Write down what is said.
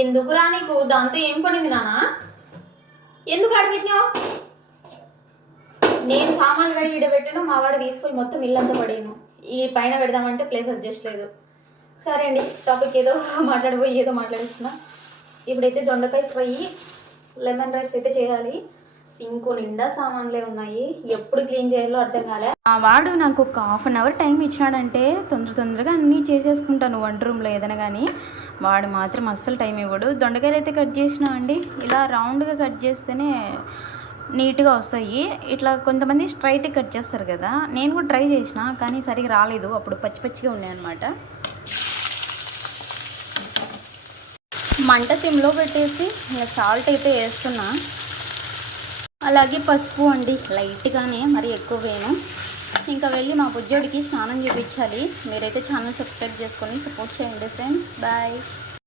ఎందుకురా నీకు దాంతో ఏం పడింది నాన్న? ఎందుకు అడిగినావు? నేను సామాన్లు కడిగి ఈడబెట్టాను, మా వాడు తీసుకొని మొత్తం ఇల్లంతా పడేను. ఈ పైన పెడదామంటే ప్లేస్ అడ్జస్ట్ లేదు. సరే అండి, టాపిక్ ఏదో మాట్లాడిపోయి ఏదో మాట్లాడిస్తున్నా. ఇప్పుడైతే దొండకాయ ఫ్రై, లెమన్ రైస్ అయితే చేయాలి. సింకు నిండా సామాన్లే ఉన్నాయి, ఎప్పుడు క్లీన్ చేయాలో అర్థం కాలే. వాడు నాకు ఒక హాఫ్ అన్ అవర్ టైం ఇచ్చాడంటే తొందరగా అన్నీ చేసేసుకుంటాను వంట రూమ్లో ఏదైనా కానీ. వాడు మాత్రం అస్సలు టైం ఇవ్వడు. దొండకాయలు అయితే కట్ చేసినా అండి, ఇలా రౌండ్గా కట్ చేస్తేనే నీట్గా వస్తాయి. ఇట్లా కొంతమంది స్ట్రైట్ కట్ చేస్తారు కదా, నేను కూడా ట్రై చేసిన కానీ సరిగా రాలేదు, అప్పుడు పచ్చిగా ఉన్నాయి అనమాట. మంట సిమ్లో పెట్టేసి ఇంకా సాల్ట్ అయితే వేస్తున్నా, అలాగే పసుపు అండి లైట్గానే, మరి ఎక్కువ వేయను. ఇంకా వెళ్ళి మా బుజ్జోడికి స్నానం చేయించాలి. మీరైతే ఛానల్ సబ్స్క్రైబ్ చేసుకొని సపోర్ట్ చేయండి ఫ్రెండ్స్. బాయ్.